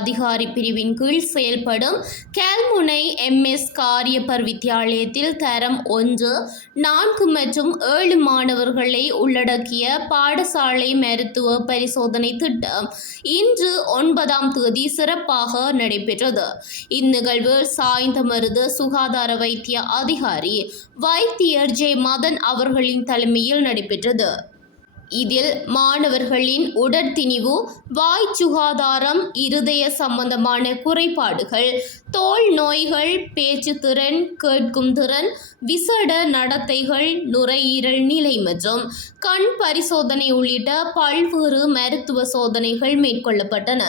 அதிகாரி பிரிவின் கீழ் செயல்படும் கல்முனை MS காரியப்பர் வித்தியாலயத்தில் தரம் 1, 4 மற்றும் 7 மாணவர்களை உள்ளடக்கிய பாடசாலை மருத்துவ பரிசோதனை திட்டம் இன்று 9ஆம் தேதி சிறப்பாக நடைபெற்றது. இந்நிகழ்வு சாய்ந்தமருது சுகாதார வைத்திய அதிகாரி வைத்தியர் ஜே மதன் அவர்களின் தலைமையில் நடைபெற்றது. இதில் மாணவர்களின் உடற்திணிவு, வாய் சுகாதாரம், இருதய சம்பந்தமான குறைபாடுகள், தோல் நோய்கள், பேச்சு திறன், கேட்கும் திறன், விசேட நடத்தைகள், நுரையீரல் நிலை மற்றும் கண் பரிசோதனை உள்ளிட்ட பல்வேறு மருத்துவ சோதனைகள் மேற்கொள்ளப்பட்டன.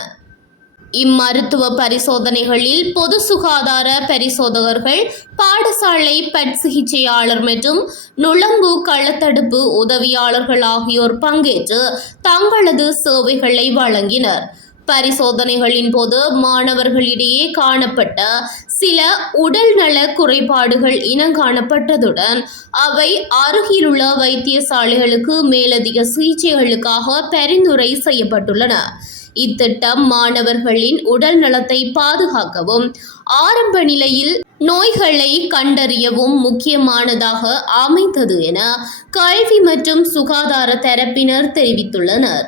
இம்மருத்துவ பரிசோதனைகளில் பொது சுகாதார பரிசோதகர்கள், பாடசாலை பற்சிகிச்சையாளர் மற்றும் நுளம்பு களத்தடுப்பு உதவியாளர்கள் ஆகியோர் பங்கேற்று தங்களது சேவைகளை வழங்கினர். பரிசோதனைகளின் போது மாணவர்களிடையே காணப்பட்ட சில உடல்நல குறைபாடுகள் இனங்காணப்பட்டதுடன் அவை அருகிலுள்ள வைத்தியசாலைகளுக்கு மேலதிக சிகிச்சைகளுக்காக பரிந்துரை செய்யப்பட்டுள்ளன. இத்திட்டம் மாணவர்களின் உடல் நலத்தை பாதுகாக்கவும் ஆரம்ப நிலையில் நோய்களை கண்டறியவும் முக்கியமானதாக அமைந்தது என கல்வி மற்றும் சுகாதார தரப்பினர் தெரிவித்துள்ளனர்.